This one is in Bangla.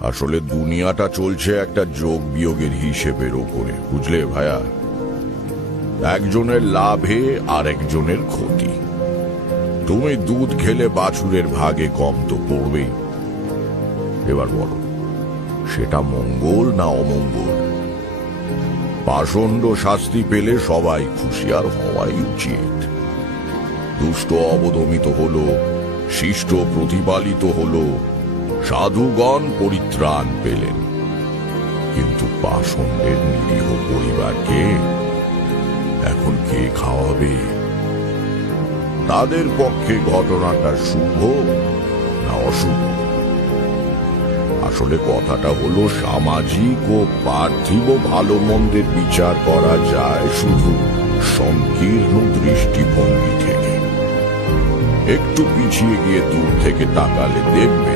আসলে দুনিয়াটা চলছে একটা যোগ বিয়োগের হিসেবের ওপরে, বুঝলে ভাইয়া? একজনের লাভে আর একজনের ক্ষতি। তুমি দুধ খেলে বাছুরের ভাগে কম তো পড়বেই। এবার বলো, সেটা মঙ্গল না অমঙ্গল? পাষণ্ড শাস্তি পেলে সবাই খুশি, আর হওয়াই উচিত। দুষ্ট অবদমিত হলো, শিষ্ট প্রতিপালিত হলো, সাধুগণ পরিত্রাণ পেলেন। কিন্তু পাষণ্ডের নিরীহ পরিবারকে এখন কে খাওয়াবে? তাদের পক্ষে ঘটনাটা শুভ না অশুভ? আসলে কথাটা হলো, সামাজিক ও পার্থিব ভালো মন্দের বিচার করা যায় শুধু সংকীর্ণ দৃষ্টিভঙ্গি থেকে। একটু পিছিয়ে গিয়ে দূর থেকে তাকালে দেখবে